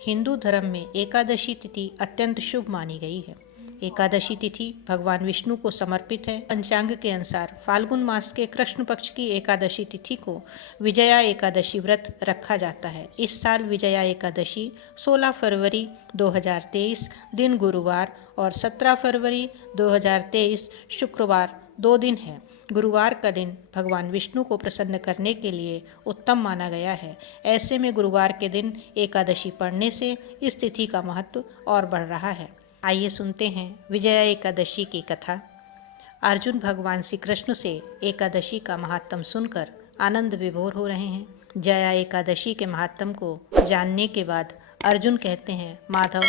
हिंदू धर्म में एकादशी तिथि अत्यंत शुभ मानी गई है। एकादशी तिथि भगवान विष्णु को समर्पित है। पंचांग के अनुसार फाल्गुन मास के कृष्ण पक्ष की एकादशी तिथि को विजया एकादशी व्रत रखा जाता है। इस साल विजया एकादशी 16 फरवरी 2023 दिन गुरुवार और 17 फरवरी 2023 शुक्रवार 2 दिन है। गुरुवार का दिन भगवान विष्णु को प्रसन्न करने के लिए उत्तम माना गया है। ऐसे में गुरुवार के दिन एकादशी पढ़ने से इस तिथि का महत्व और बढ़ रहा है। आइए सुनते हैं विजया एकादशी की कथा। अर्जुन भगवान श्री कृष्ण से एकादशी का महात्म सुनकर आनंद विभोर हो रहे हैं। जया एकादशी के महात्म को जानने के बाद अर्जुन कहते हैं, माधव,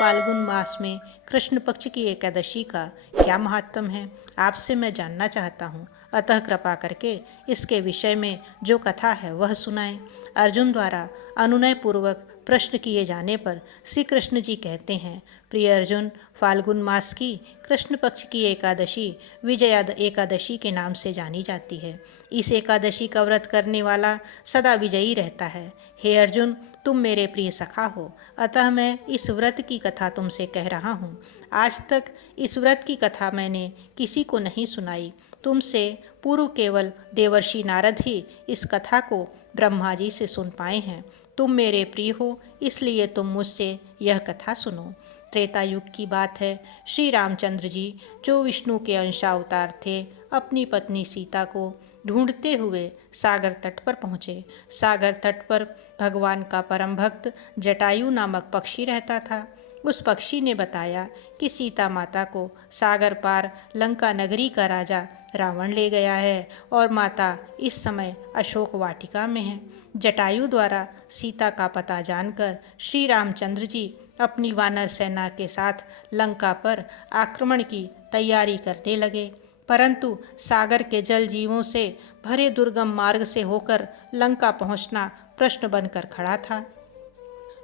फाल्गुन मास में कृष्ण पक्ष की एकादशी का क्या महात्म है, आपसे मैं जानना चाहता हूँ। अतः कृपा करके इसके विषय में जो कथा है वह सुनाएं। अर्जुन द्वारा अनुनय पूर्वक प्रश्न किए जाने पर श्री कृष्ण जी कहते हैं, प्रिय अर्जुन, फाल्गुन मास की कृष्ण पक्ष की एकादशी विजया एकादशी के नाम से जानी जाती है। इस एकादशी का व्रत करने वाला सदा विजयी रहता है। हे अर्जुन, तुम मेरे प्रिय सखा हो, अतः मैं इस व्रत की कथा तुमसे कह रहा हूँ। आज तक इस व्रत की कथा मैंने किसी को नहीं सुनाई। तुमसे पूर्व केवल देवर्षि नारद ही इस कथा को ब्रह्मा जी से सुन पाए हैं। तुम मेरे प्रिय हो, इसलिए तुम मुझसे यह कथा सुनो। त्रेता युग की बात है। श्री रामचंद्र जी, जो विष्णु के अंशावतार थे, अपनी पत्नी सीता को ढूंढते हुए सागर तट पर पहुँचे। सागर तट पर भगवान का परम भक्त जटायु नामक पक्षी रहता था। उस पक्षी ने बताया कि सीता माता को सागर पार लंका नगरी का राजा रावण ले गया है और माता इस समय अशोक वाटिका में है। जटायु द्वारा सीता का पता जानकर श्री रामचंद्र जी अपनी वानर सेना के साथ लंका पर आक्रमण की तैयारी करने लगे, परंतु सागर के जल जीवों से भरे दुर्गम मार्ग से होकर लंका पहुंचना प्रश्न बनकर खड़ा था।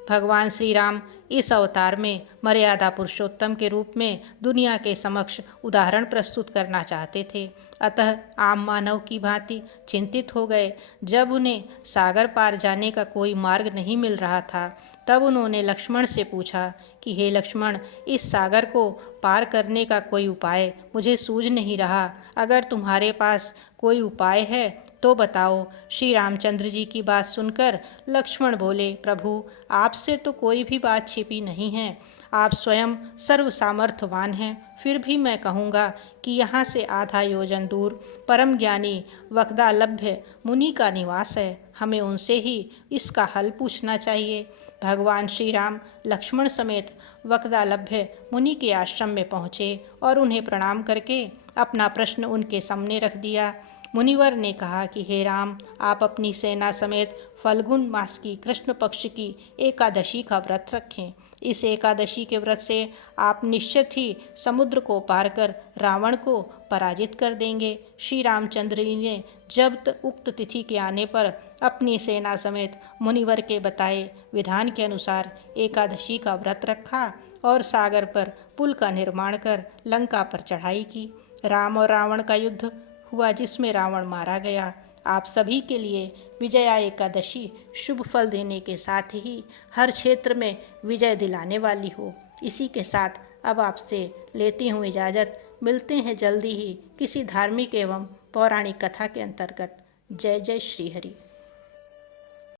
भगवान श्री राम इस अवतार में मर्यादा पुरुषोत्तम के रूप में दुनिया के समक्ष उदाहरण प्रस्तुत करना चाहते थे। अतः आम मानव की भांति चिंतित हो गए। जब उन्हें सागर पार जाने का कोई मार्ग नहीं मिल रहा था, तब उन्होंने लक्ष्मण से पूछा कि हे लक्ष्मण, इस सागर को पार करने का कोई उपाय मुझे सूझ नहीं रहा। अगर तुम्हारे पास कोई उपाय है तो बताओ। श्री रामचंद्र जी की बात सुनकर लक्ष्मण बोले, प्रभु, आपसे तो कोई भी बात छिपी नहीं है। आप स्वयं सर्व सामर्थ्यवान हैं। फिर भी मैं कहूँगा कि यहाँ से आधा योजन दूर परम ज्ञानी वक्दालभ्य मुनि का निवास है। हमें उनसे ही इसका हल पूछना चाहिए। भगवान श्री राम लक्ष्मण समेत वक्दालभ्य मुनि के आश्रम में पहुँचे और उन्हें प्रणाम करके अपना प्रश्न उनके सामने रख दिया। मुनिवर ने कहा कि हे राम, आप अपनी सेना समेत फल्गुन मास की कृष्ण पक्ष की एकादशी का व्रत रखें। इस एकादशी के व्रत से आप निश्चित ही समुद्र को पार कर रावण को पराजित कर देंगे। श्री रामचंद्र जी ने जब उक्त तिथि के आने पर अपनी सेना समेत मुनिवर के बताए विधान के अनुसार एकादशी का व्रत रखा और सागर पर पुल का निर्माण कर लंका पर चढ़ाई की। राम और रावण का युद्ध हुआ, जिसमें रावण मारा गया। आप सभी के लिए विजया एकादशी शुभ फल देने के साथ ही हर क्षेत्र में विजय दिलाने वाली हो। इसी के साथ अब आपसे लेती हूँ इजाज़त। मिलते हैं जल्दी ही किसी धार्मिक एवं पौराणिक कथा के अंतर्गत। जय जय श्री हरि।